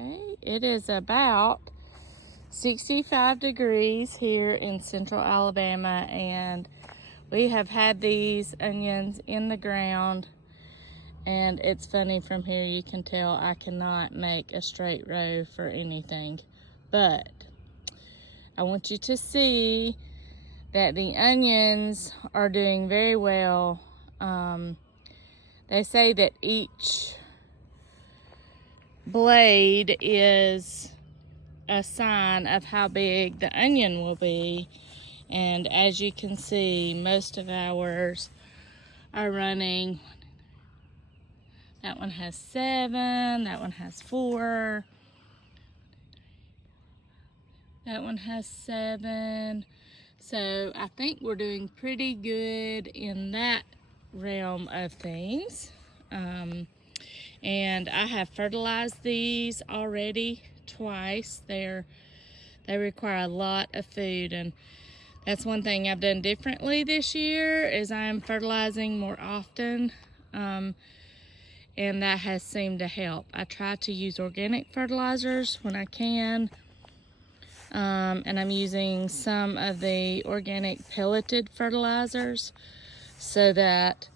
Okay, it is about 65 degrees here in central Alabama, and we have had these onions in the ground, and it's funny, from here you can tell I cannot make a straight row for anything, but I want you to see that the onions are doing very well. They say that each blade is a sign of how big the onion will be, and as you can see, most of ours are running. That one has 7, that one has 4, that one has 7. So I think we're doing pretty good in that realm of things. And I have fertilized these already twice. They require a lot of food, and that's one thing I've done differently this year, is I'm fertilizing more often, and that has seemed to help. I try to use organic fertilizers when I can, and I'm using some of the organic pelleted fertilizers so that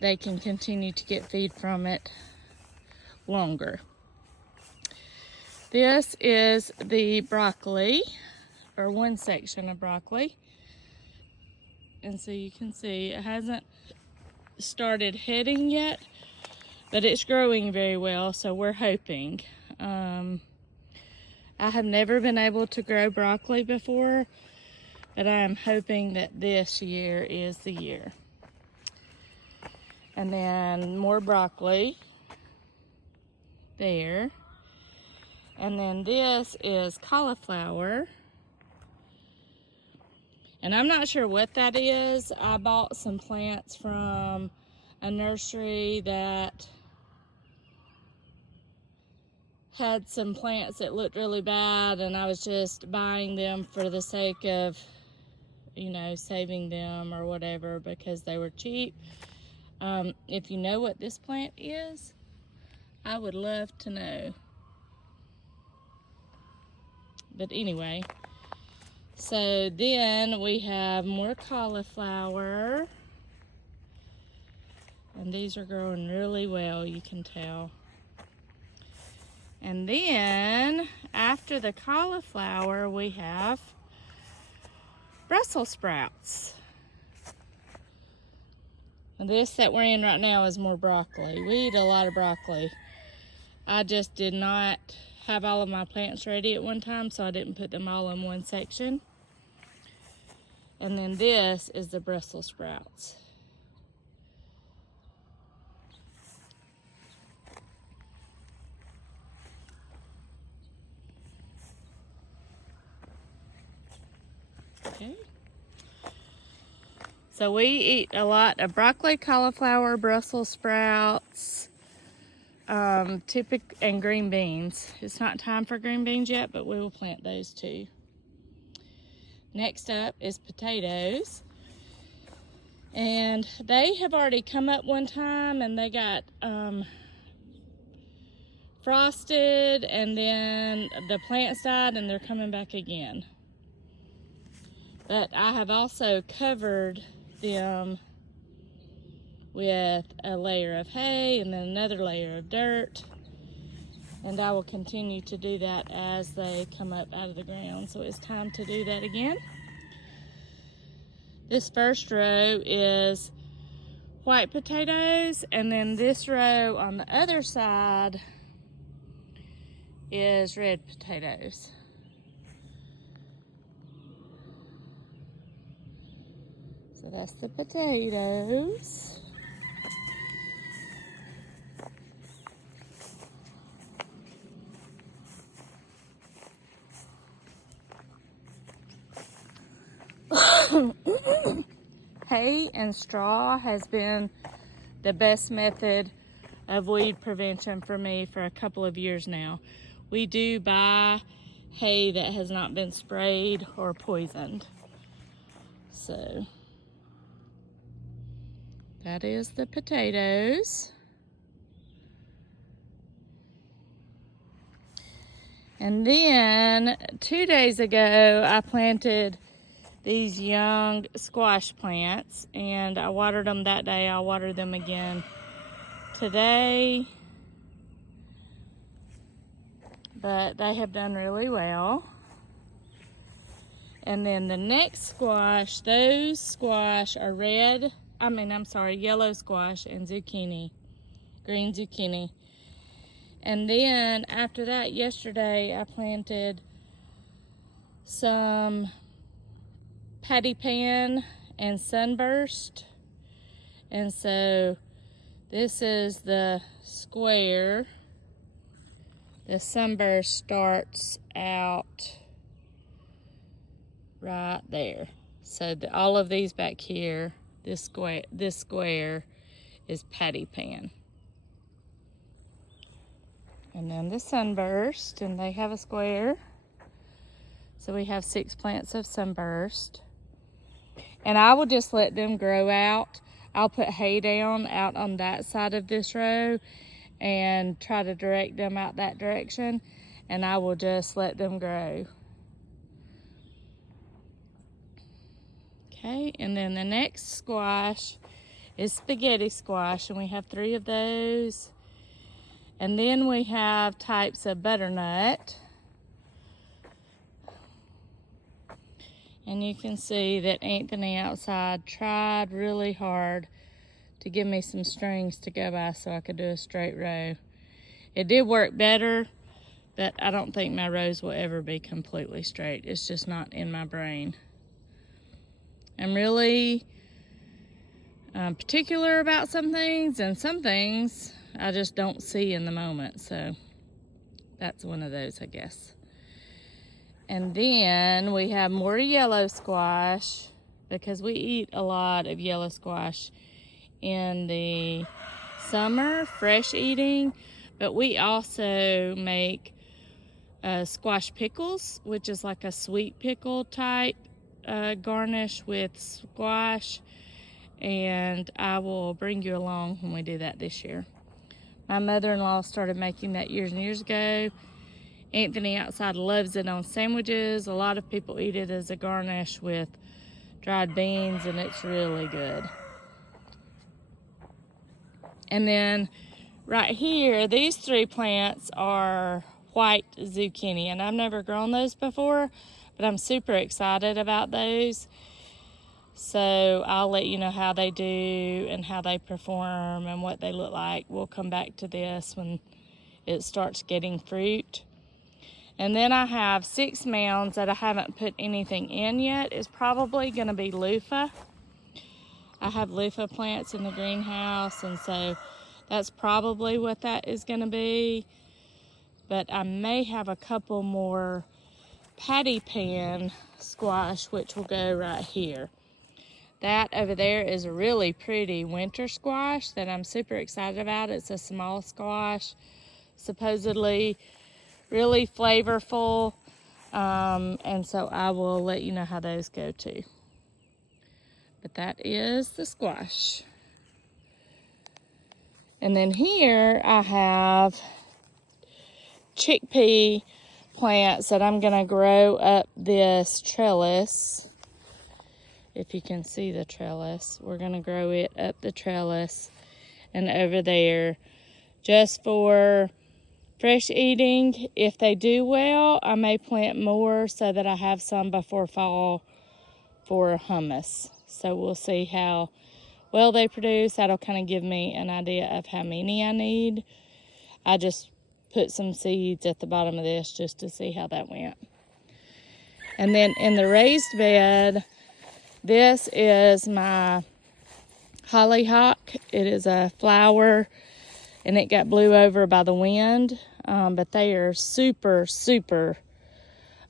they can continue to get feed from it longer. This is the broccoli, or one section of broccoli, and so you can see it hasn't started heading yet, but it's growing very well, so we're hoping. I have never been able to grow broccoli before, but I am hoping that this year is the year. And then more broccoli there. And then this is cauliflower. And I'm not sure what that is. I bought some plants from a nursery that had some plants that looked really bad, and I was just buying them for the sake of, you know, saving them or whatever, because they were cheap. If you know what this plant is, I would love to know. But anyway, so then we have more cauliflower, and these are growing really well, you can tell. And then after the cauliflower, we have Brussels sprouts. And this that we're in right now is more broccoli. We eat a lot of broccoli. I just did not have all of my plants ready at one time, so I didn't put them all in one section. And then this is the Brussels sprouts. Okay. So we eat a lot of broccoli, cauliflower, Brussels sprouts, and green beans. It's not time for green beans yet, but we will plant those too. Next up is potatoes. And they have already come up one time, and they got frosted, and then the plants died, and they're coming back again. But I have also covered them with a layer of hay and then another layer of dirt, and I will continue to do that as they come up out of the ground. So it's time to do that again. This first row is white potatoes, and then this row on the other side is red potatoes. So that's the potatoes. Hay and straw has been the best method of weed prevention for me for a couple of years now. We do buy hay that has not been sprayed or poisoned. So that is the potatoes. And then 2 days ago, I planted these young squash plants, and I watered them that day. I'll water them again today, but they have done really well. And then the next squash, those squash are yellow squash and zucchini, green zucchini. And then after that, yesterday I planted some patty pan and sunburst. And so this is the square. The sunburst starts out right there. So all of these back here, this square is patty pan. And then the sunburst, and they have a square. So we have 6 plants of sunburst. And I will just let them grow out. I'll put hay down out on that side of this row and try to direct them out that direction. And I will just let them grow. Okay, and then the next squash is spaghetti squash, and we have 3 of those. And then we have types of butternut. And you can see that Anthony outside tried really hard to give me some strings to go by so I could do a straight row. It did work better, but I don't think my rows will ever be completely straight. It's just not in my brain. I'm really particular about some things, and some things I just don't see in the moment. So that's one of those, I guess. And then we have more yellow squash, because we eat a lot of yellow squash in the summer, fresh eating. But we also make squash pickles, which is like a sweet pickle type garnish with squash. And I will bring you along when we do that this year. My mother-in-law started making that years and years ago. Anthony outside loves it on sandwiches. A lot of people eat it as a garnish with dried beans, and it's really good. And then right here, these 3 plants are white zucchini, and I've never grown those before, but I'm super excited about those. So I'll let you know how they do and how they perform and what they look like. We'll come back to this when it starts getting fruit. And then I have 6 mounds that I haven't put anything in yet. It's probably going to be loofah. I have loofah plants in the greenhouse, and so that's probably what that is going to be. But I may have a couple more patty pan squash, which will go right here. That over there is a really pretty winter squash that I'm super excited about. It's a small squash, supposedly really flavorful, and so I will let you know how those go too. But that is the squash. And then here I have chickpea plants that I'm gonna grow up this trellis. If you can see the trellis, we're gonna grow it up the trellis and over there just for fresh eating. If they do well, I may plant more so that I have some before fall for hummus. So we'll see how well they produce. That'll kind of give me an idea of how many I need. I just put some seeds at the bottom of this just to see how that went. And then in the raised bed, this is my hollyhock. It is a flower, and it got blew over by the wind, but they are super, super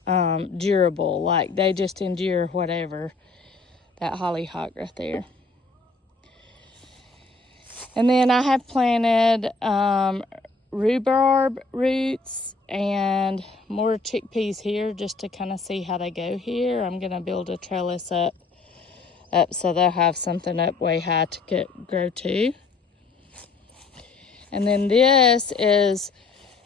durable. Like, they just endure whatever. That hollyhock right there. And then I have planted rhubarb roots and more chickpeas here just to kind of see how they go here. I'm going to build a trellis up so they'll have something up way high to grow to. And then this is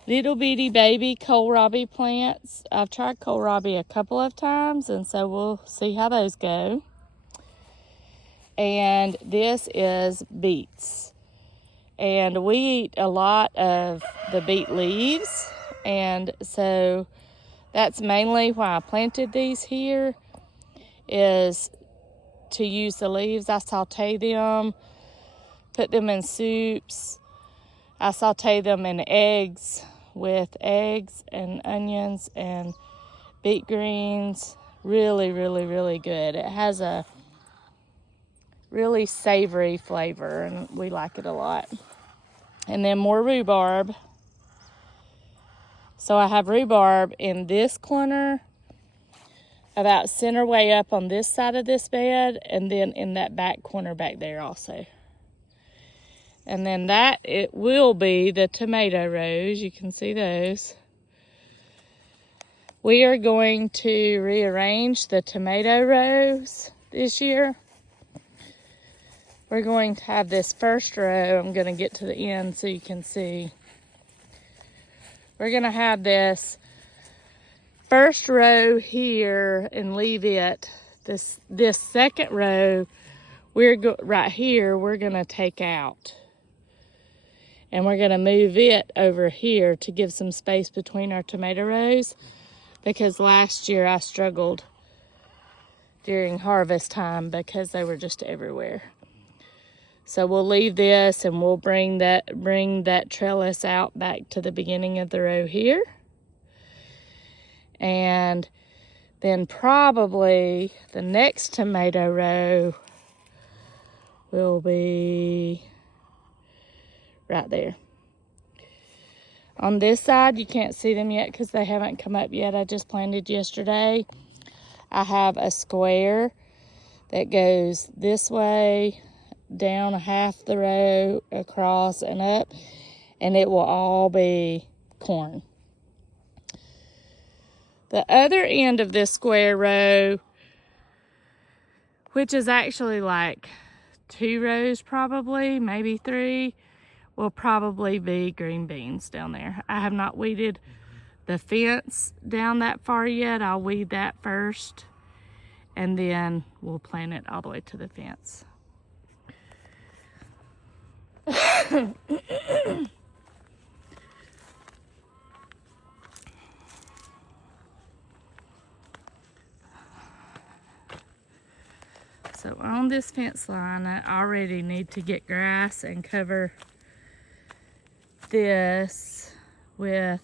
little bitty baby kohlrabi plants. I've tried kohlrabi a couple of times, and so we'll see how those go. And this is beets. And we eat a lot of the beet leaves, and so that's mainly why I planted these here, is to use the leaves. I saute them, put them in soups. I saute them in eggs with eggs and onions and beet greens. Really, really, really good. It has a really savory flavor, and we like it a lot. And then more rhubarb. So I have rhubarb in this corner, about center way up on this side of this bed, and then in that back corner back there also. And then that, it will be the tomato rows. You can see those. We are going to rearrange the tomato rows this year. We're going to have this first row. I'm going to get to the end so you can see. We're going to have this first row here and leave it. This second row, right here, we're going to take out. And we're going to move it over here to give some space between our tomato rows, because last year I struggled during harvest time because they were just everywhere. So we'll leave this, and we'll bring that trellis out back to the beginning of the row here. And then probably the next tomato row will be right there. On this side, you can't see them yet because they haven't come up yet. I just planted yesterday. I have a square that goes this way, down half the row, across and up, and it will all be corn. The other end of this square row, which is actually like 2 rows probably, maybe 3, will probably be green beans down there. I have not weeded the fence down that far yet. I'll weed that first, and then we'll plant it all the way to the fence. So on this fence line, I already need to get grass and cover this with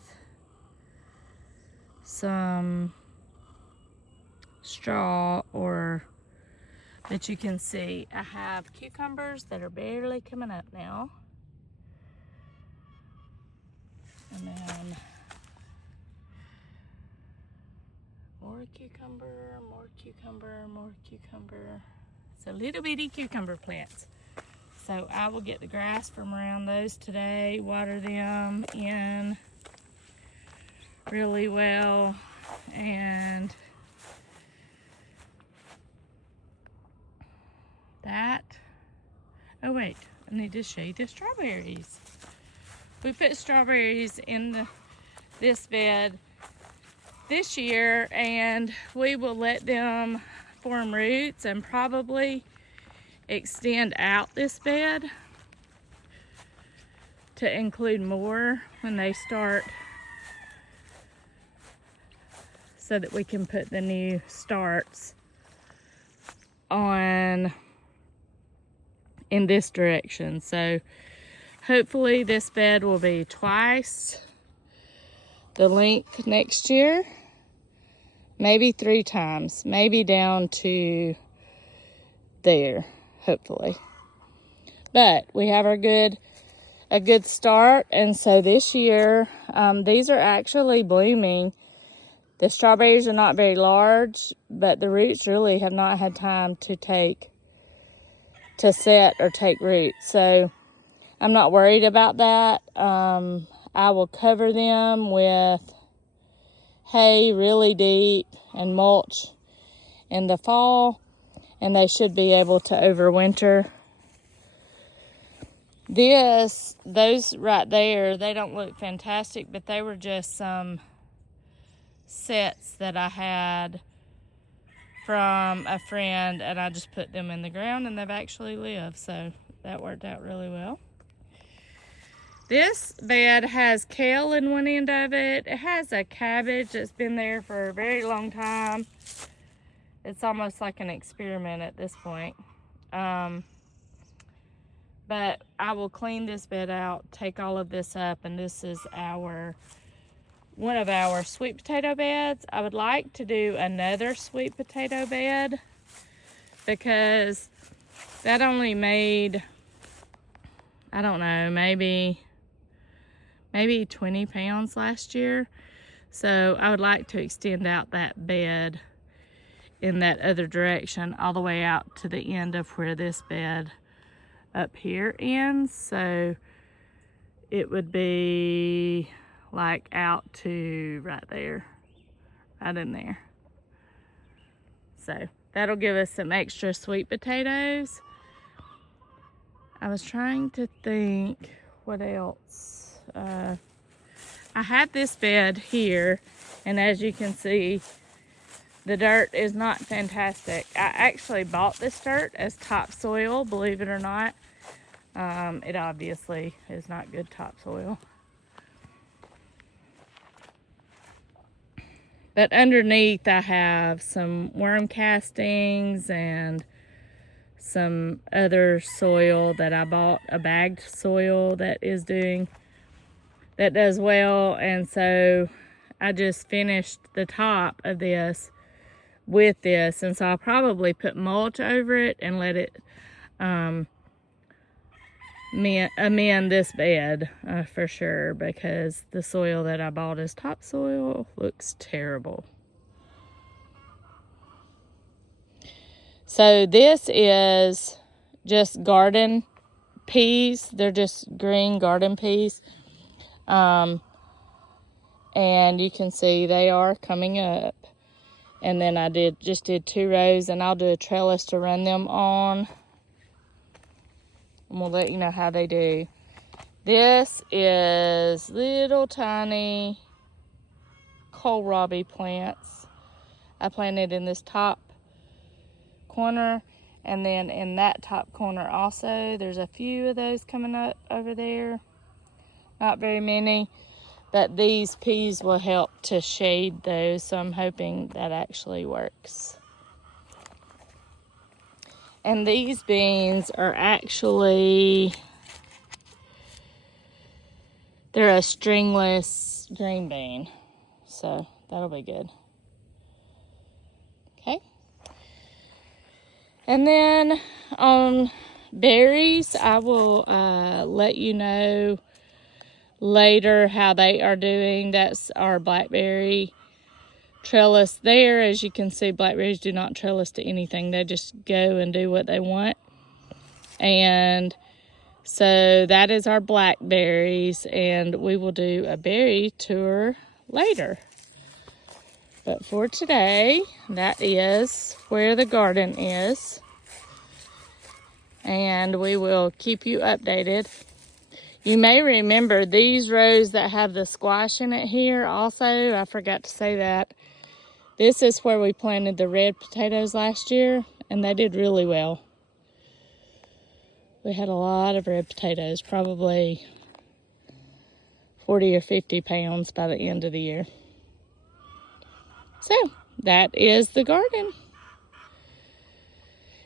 some straw, but you can see I have cucumbers that are barely coming up now. And then more cucumber, more cucumber, more cucumber. So little bitty cucumber plants. So I will get the grass from around those today, water them in really well, and that. Oh wait, I need to show you the strawberries. We put strawberries in this bed this year, and we will let them form roots and probably extend out this bed to include more when they start, so that we can put the new starts on in this direction. So hopefully this bed will be twice the length next year, maybe 3 times, maybe down to there, hopefully. But we have a good start, and so this year, these are actually blooming. The strawberries are not very large, but the roots really have not had time to set or take root. So I'm not worried about that. I will cover them with hay really deep and mulch in the fall, and they should be able to overwinter. Those right there, they don't look fantastic, but they were just some sets that I had from a friend, and I just put them in the ground and they've actually lived, so that worked out really well. This bed has kale in one end of it. It has a cabbage that's been there for a very long time. It's almost like an experiment at this point. But I will clean this bed out, take all of this up, and this is one of our sweet potato beds. I would like to do another sweet potato bed because that only made, I don't know, maybe 20 pounds last year. So I would like to extend out that bed in that other direction all the way out to the end of where this bed up here ends. So it would be like out to right there, right in there. So that'll give us some extra sweet potatoes. I was trying to think what else. I have this bed here, and as you can see, the dirt is not fantastic. I actually bought this dirt as topsoil, believe it or not. It obviously is not good topsoil. But underneath I have some worm castings and some other soil that I bought, a bagged soil that does well. And so I just finished the top of this with this, and so I'll probably put mulch over it and let it amend this bed for sure, because the soil that I bought as topsoil looks terrible. So this is just garden peas. They're just green garden peas. And you can see they are coming up. And then I just did 2 rows, and I'll do a trellis to run them on. And we'll let you know how they do. This is little tiny kohlrabi plants. I planted in this top corner, and then in that top corner also. There's a few of those coming up over there. Not very many. But these peas will help to shade those, so I'm hoping that actually works. And these beans are actually, they're a stringless green bean, so that'll be good. Okay. And then on berries, I will let you know later how they are doing. That's our blackberry trellis there. As you can see, blackberries do not trellis to anything. They just go and do what they want. And so that is our blackberries, and we will do a berry tour later. But for today, that is where the garden is, and we will keep you updated. You may remember these rows that have the squash in it here also. I forgot to say that. This is where we planted the red potatoes last year, and they did really well. We had a lot of red potatoes, probably 40 or 50 pounds by the end of the year. So that is the garden.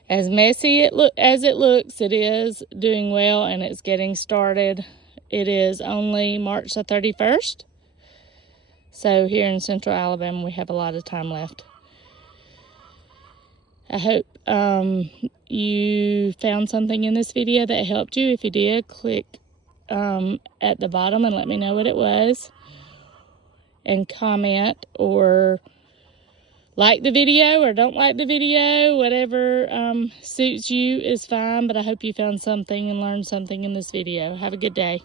As messy as it looks, it is doing well, and it's getting started. It is only March the 31st. So here in Central Alabama, we have a lot of time left. I hope you found something in this video that helped you. If you did, click at the bottom and let me know what it was. And comment, or like the video or don't like the video. Whatever suits you is fine, but I hope you found something and learned something in this video. Have a good day.